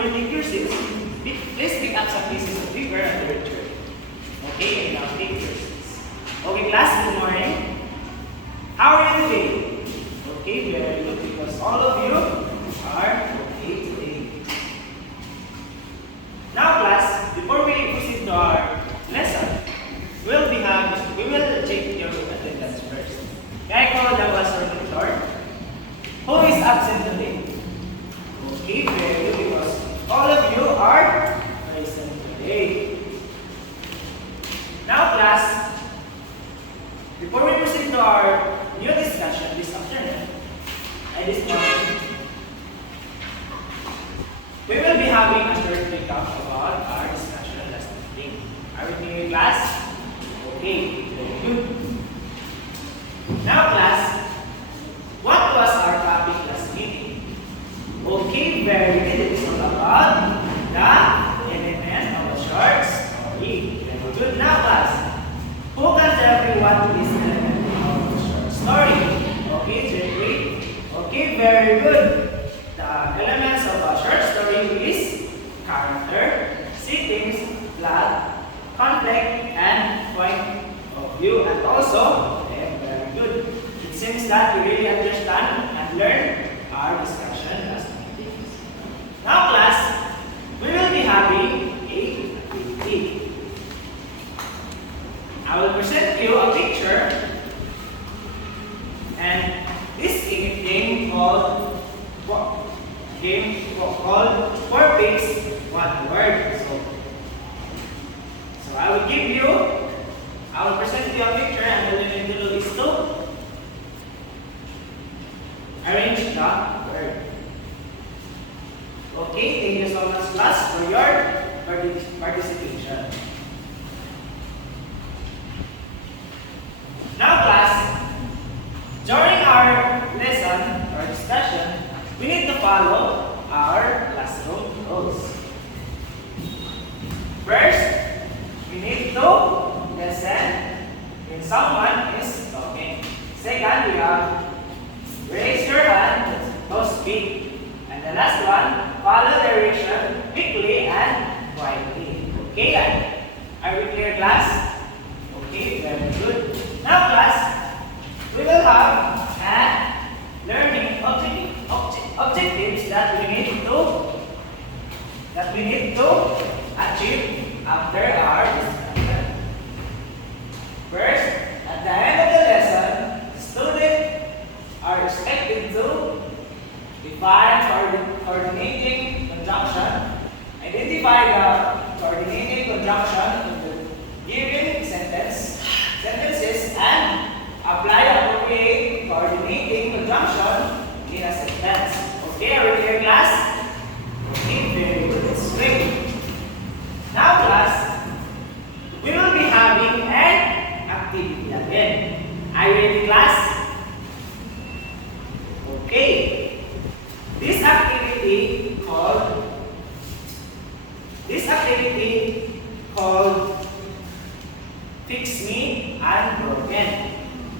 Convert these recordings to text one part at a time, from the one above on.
before you take your seats, please pick up some pieces of paper and literature. Okay, and now take your seats. Okay, class, good morning. How are you today? Okay, very good, because all of you are okay today. Now, class, before we proceed to our lesson, we will check your attendance first. Can I call the class monitor? Who is absent today? Okay, very good, because all of you are present today. Now, class, before we proceed to our new discussion this afternoon, this morning, we will be having a short recap about our discussion last meeting. Are we clear, class? Okay, very good. Now, class, what was our topic last meeting? Okay, very good. It is all about the element of a short story. Very good. Now, class, who can tell me what is the element of a short story? Okay, Jeffrey. Okay, very good. The elements of a short story is character, settings, plot, conflict, and point of view. And also, very good. It seems that you really understand and learn our discussion last meeting. Now, class, we will be having a activity. I will present you a picture, and this is a game called Four Pigs, One Word. So I will present you a picture, and all you need to do is to arrange the word. Okay, thank you so much, class, for your participation. Now, class, during our lesson or discussion, we need to follow our classroom rules. First, we need to listen when someone is talking. Second, we have raise your hand to speak. And the last one, follow direction quickly and quietly. Okay, are we clear, class? Okay, very good. Now, class, we will have learning objectives that we need to achieve after our discussion. First, at the end of the lesson, students are expected to define coordinating conjunction, identify the coordinating conjunction in the given sentences, and apply appropriate coordinating conjunction in a sentence. Okay, are we clear, class? Okay, very good. That's great. Now, class, we will be having an activity again. Are you ready, class? Okay. This activity called Fix Me Unbroken.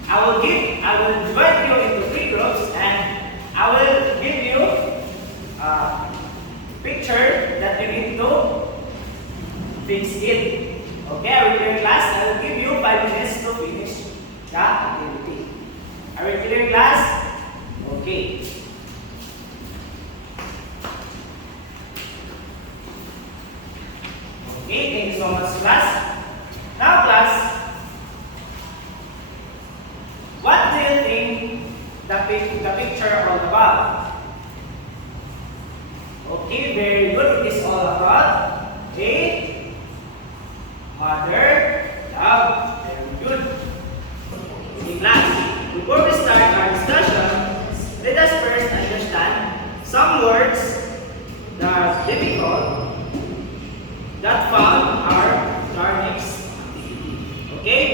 I will divide you into 3 groups, and I will give you a picture that you need to fix it. Okay, are we clear, class? I will give you 5 minutes to finish the activity. Are we clear, class? Okay. Okay, thank you so much, class. Now, class, what do you think the picture all about? Okay, very good. It is all about a mother love. Very good. Okay, class, before we start our discussion, let us first understand some words that are difficult that found our next activity. Okay?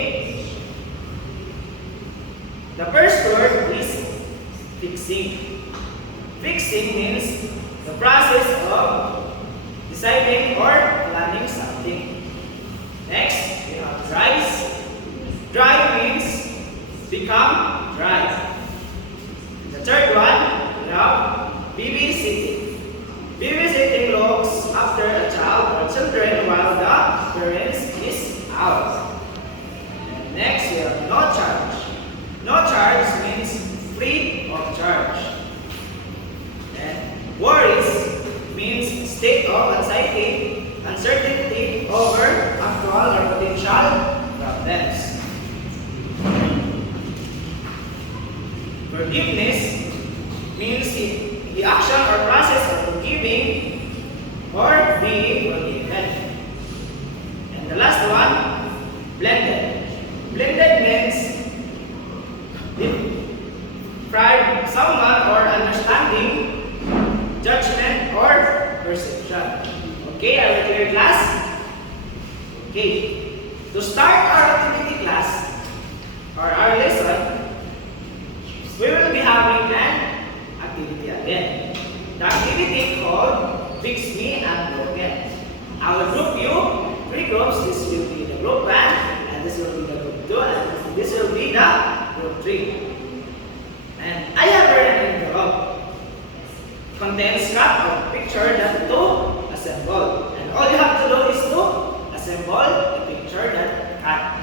The first word is fixing. Fixing means the process of deciding or planning something. Next, we have dries. Dry means become dry. The third one, we have babysitting. Babysitting looks Worries means state of anxiety, uncertainty over actual or potential problems. Forgiveness means the action or process of forgiving or being forgiven. And the last one, blended. Blended means deprive someone or understanding, judgment, or perception. Okay, are we clear, class? Okay. To start our activity class or our lesson, we will be having an activity again. The activity called Fix Me and Broken. I will group you 3 groups. This will be the group 1, and this will be the group 2, and this will be the group 3. And I have an envelope. Contains scrap of picture that to assemble. And all you have to do is to assemble the picture that cut.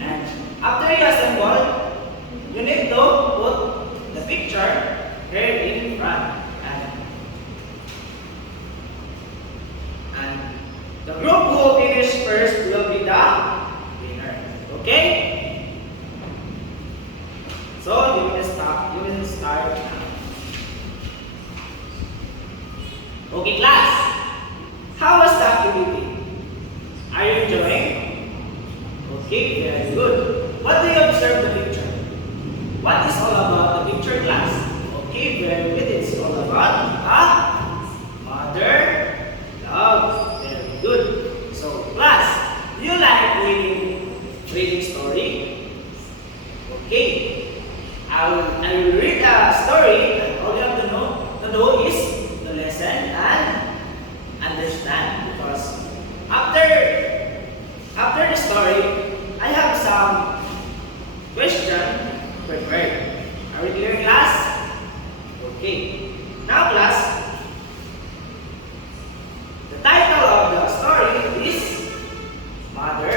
And after you assemble, you need to put the picture here in front. And the group who will finish first will be the winner. Okay? So you will start now. Okay, class. How was the activity? Are you enjoying? Okay, very good. What do you observe the picture? What is all about the picture, class? Okay, very good. It's all about a mother love. Very good. So, class, do you like reading story? Okay. I will read a story, and all you have to do is the lesson and understand. Because after the story, I have some question prepared. Are we clear, class? Okay. Now, class, the title of the story is Mother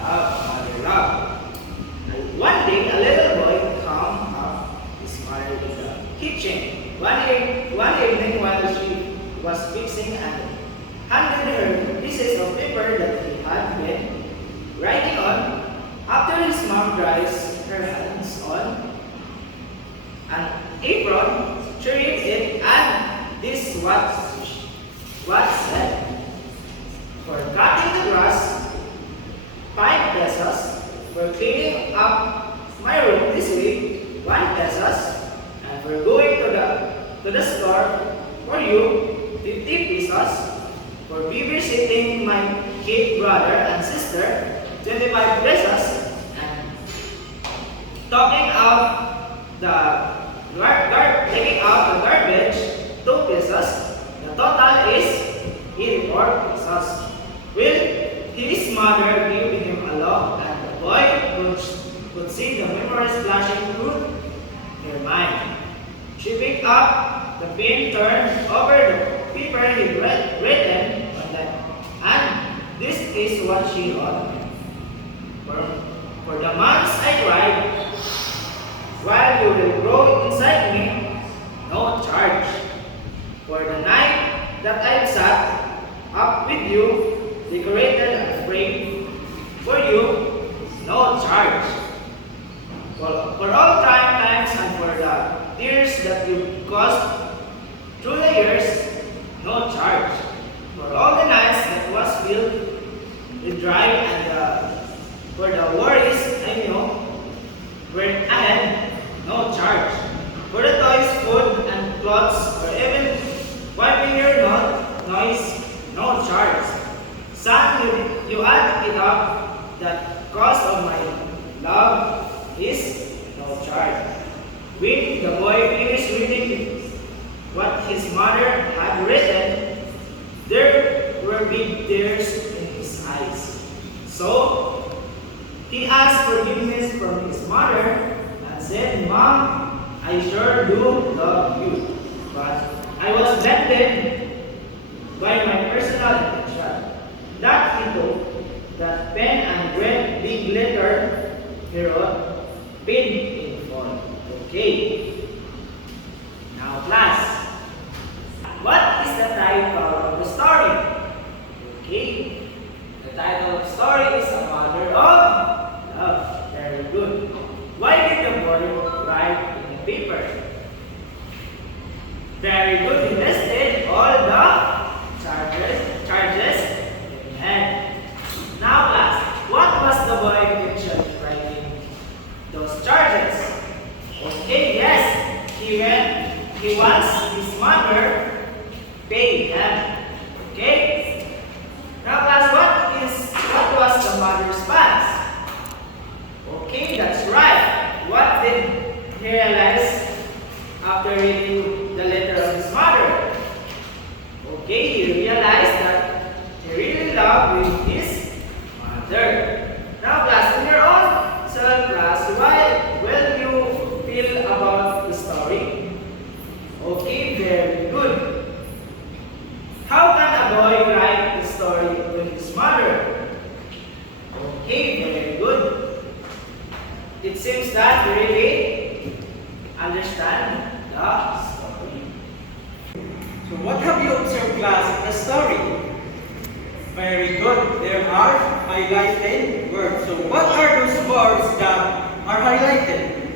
Love. Mother Love. And one day, a little boy come up his mother in the kitchen. One evening, while she was fixing and handed her pieces of paper that he had been writing on, after his mom dries her hands on an apron, she reads it, and this what said: for cutting the grass, 5 pesos; for cleaning up my room this week, 1 pesos; and for going to the store for you, 50 pesos; for babysitting my kid brother and sister, 25 pesos; and taking out taking out the garbage, 2 pesos. The total is 84 pesos. Will his mother give him a look, and the boy could see the memories flashing through her mind. She picked up the pen, turned over the paper he written on them, and this is what she wrote: For the months I cried, while you will grow inside me, no charge. For the night that I've sat up with you, decorated and framed for you, no charge. For all times and for the tears that you caused through the years, no charge. For all the nights that was filled with drive and for the worries I know were ahead, no charge. For the toys, food, and clothes, or even wiping your noise, no charge. Son, you add it up, that cost of my love is no charge. When the boy finished reading what his mother had written, there were big tears in his eyes. So, he asked forgiveness from his mother and said, Mom, I sure do love you, but I was blinded by my personal intention. That he took that pen and read big letter he wrote, paid in full. Okay. Now class, Very good. You listed all the charges. And now class, what was the boy intention writing those charges? Okay, yes. He wants his mother pay him. Okay? Now class, what was the mother's response? Okay, that's right. What did he realize after reading the letter of his mother? Okay, he realized that he really loved with his mother. Now class, in your own self class, why will you feel about the story? Okay, very good. How can a boy write the story with his mother? Okay, very good. It seems that you really understand the story. So what have you observed, class, in the story? Very good. There are highlighted words. So what are those words that are highlighted?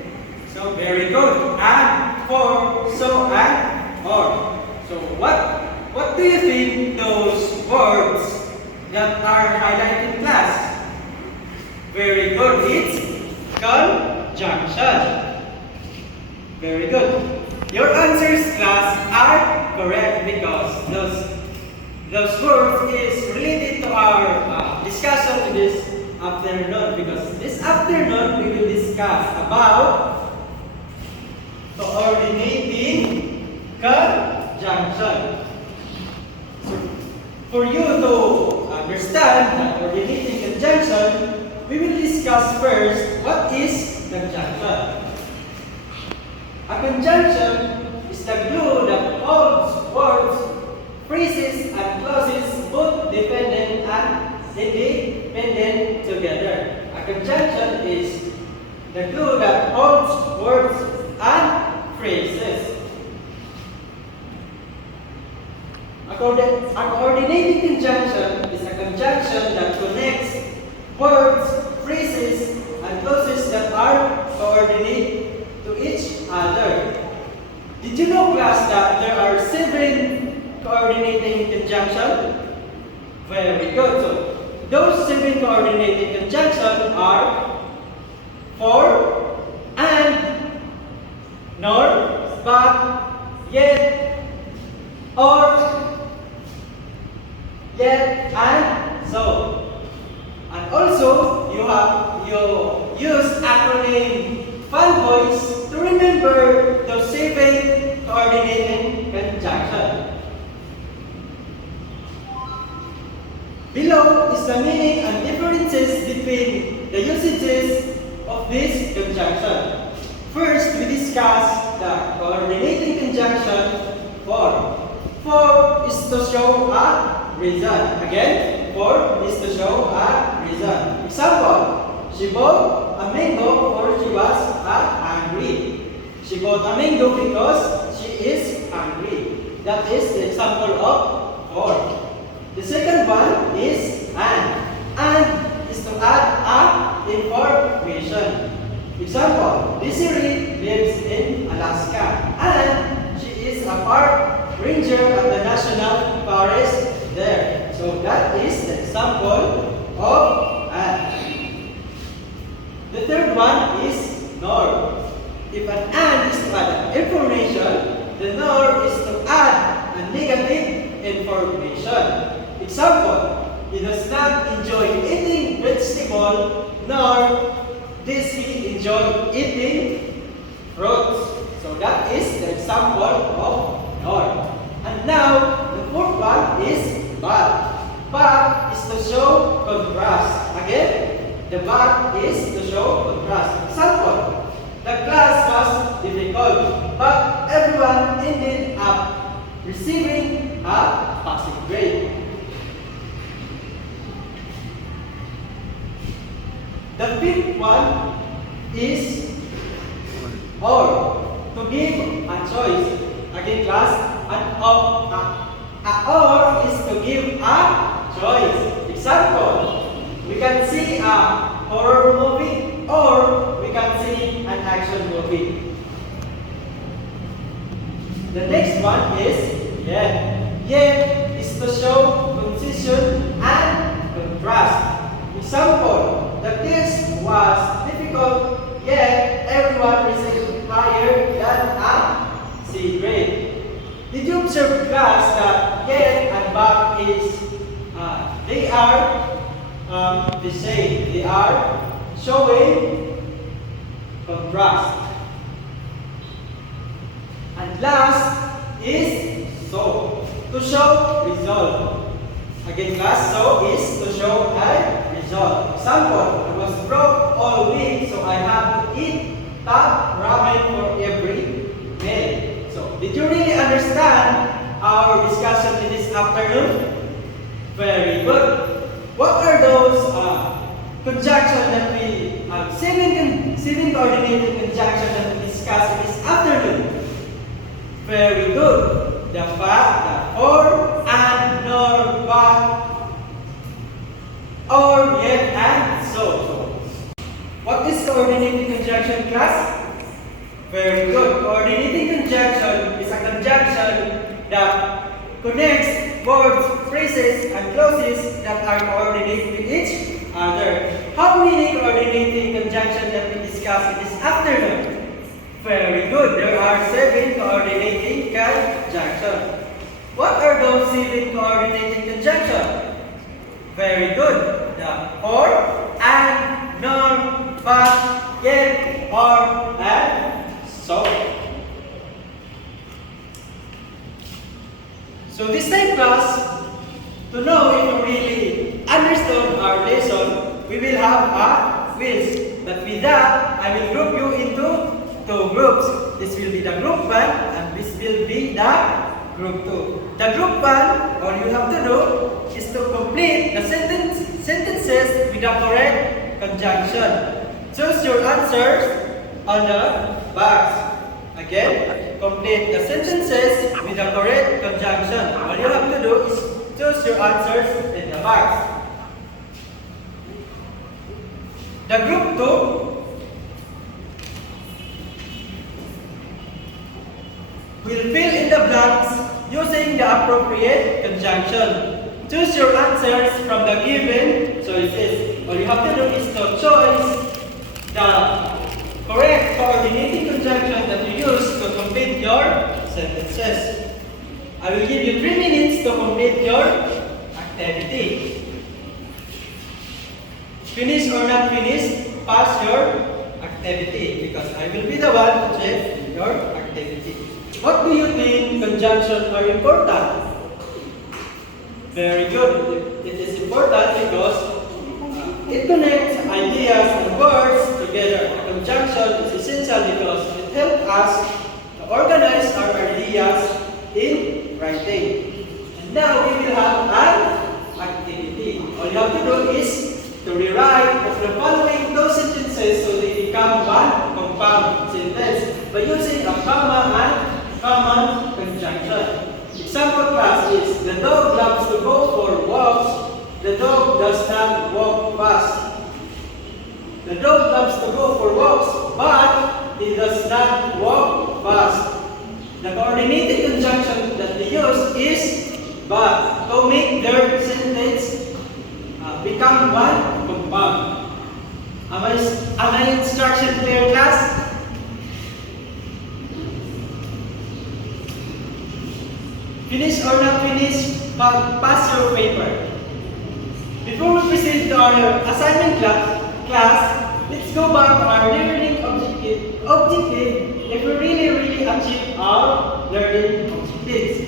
So very good. And, for, so, and, or. So what do you think those words that are highlighted, class? Very good. It's conjunction. Very good. Your answers, class, are correct because those words is related to our discussion this afternoon. Because this afternoon we will discuss about coordinating conjunction. So, for you to understand the coordinating conjunction, we will discuss first what is conjunction. A conjunction is the glue that holds words, phrases, and clauses both dependent and independent together. A conjunction is the glue that holds words and phrases. A coordinating conjunction is a conjunction that connects words, phrases, and clauses that are coordinate to each other. Did you know, class, that there are 7 coordinating conjunctions? Very good. So, those 7 coordinating conjunctions are for, and, nor, but, yet, or, yet, and so. And also, you use acronym FANBOYS to remember those 7 coordinating conjunctions. Below is the meaning and differences between the usages of this conjunction. First, we discuss the coordinating conjunction for. For is to show a reason. Again, for is to show a reason. Example, she bought a mango or she was hungry. She bought a mango because she is hungry. That is the example of for. The second one is and. And is to add a information. Example, Desiree lives in Alaska and she is a park ranger at the National Forest there. So that is the example of and. The third one is nor. If an and is to add information, the nor is to add a negative information. Example, he does not enjoy eating vegetable, nor does he enjoy eating fruits. So that is the example of nor. And now, the fourth one is but. But is to show contrast. Again, the but is to show contrast. Example, the class was difficult, but everyone ended up receiving a passing grade. The fifth one is or, to give a choice. Again, class, or is to give a choice. Example, we can see a horror movie or we can see an action movie. The next one is yet. Yet is to show concision and contrast. Example, the test was difficult, yet everyone received higher than a C grade. Did you observe class that yet and but is they are the same. They are showing contrast. And last is so. To show result. Again, class, so is to show a result. Example, I was broke all week, so I have to eat top ramen for every meal. So, did you really understand our discussion in this afternoon? Very good. What are those conjunctions that we, seven coordinated conjunctions that we discussed in this afternoon? Very good. The fact, the or, and, nor, but, or, yet, and, so. What is coordinating conjunction, class? Very good. Coordinating conjunction is a conjunction that connects words, phrases, and clauses that are coordinated with each other. How many coordinating conjunctions that we discussed in this afternoon? Very good. There are 7 coordinating conjunctions. What are those 7 coordinating conjunctions? Very good. The or, and, nor, but, yet, or, and, so. So this time, class, to know if you really understood our lesson, we will have a quiz. But with that, I will group you into 2 groups. This will be the group 1 and this will be the group 2. The group 1, all you have to do is to complete the sentences with the correct conjunction. Choose your answers on the box. Again, complete the sentences with the correct conjunction. All you have to do is choose your answers in the box. The group 2 will fill in the blanks using the appropriate conjunction. Choose your answers from the given choices. All you have to do is to choose the correct coordinating conjunction that you use to complete your sentences. I will give you 3 minutes to complete your activity. Finish or not finish, pass your activity because I will be the one to check your activity. What do you think conjunctions are important? Very good. It is important because it connects ideas and words together. Conjunction is essential because it helps us to organize our ideas in writing. And now we will have an activity. All you have to do is to rewrite of the following 2 sentences so they become one compound sentence by using a comma and common conjunction. Example class is, the dog loves to go for walks. The dog does not walk fast. The dog loves to go for walks, but he does not walk fast. The coordinating conjunction that they use is but to make their sentence become one compound. Am I instruction clear, class? Finish or not finish, pass your paper. Before we proceed to our assignment class, let's go back to our learning objective if we really achieve our learning objectives.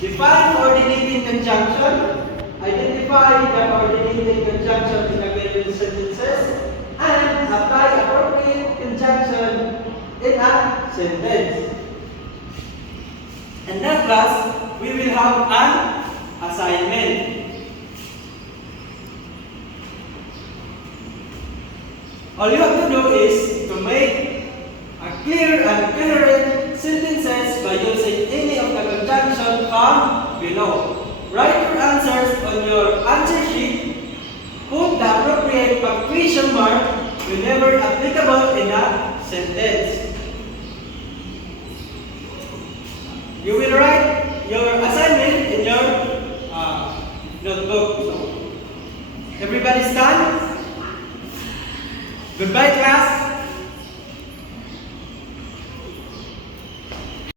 Define coordinating conjunction. Identify the coordinating conjunction in the given sentences and apply appropriate conjunction in a sentence. And that class, we will have an assignment. All you have to do is to make a clear and coherent sentences by using any of the conjunction found below. Write your answers on your answer sheet. Put the appropriate punctuation mark whenever applicable in a sentence. you will write your assignment in your notebook. So, everybody's done? Goodbye, class.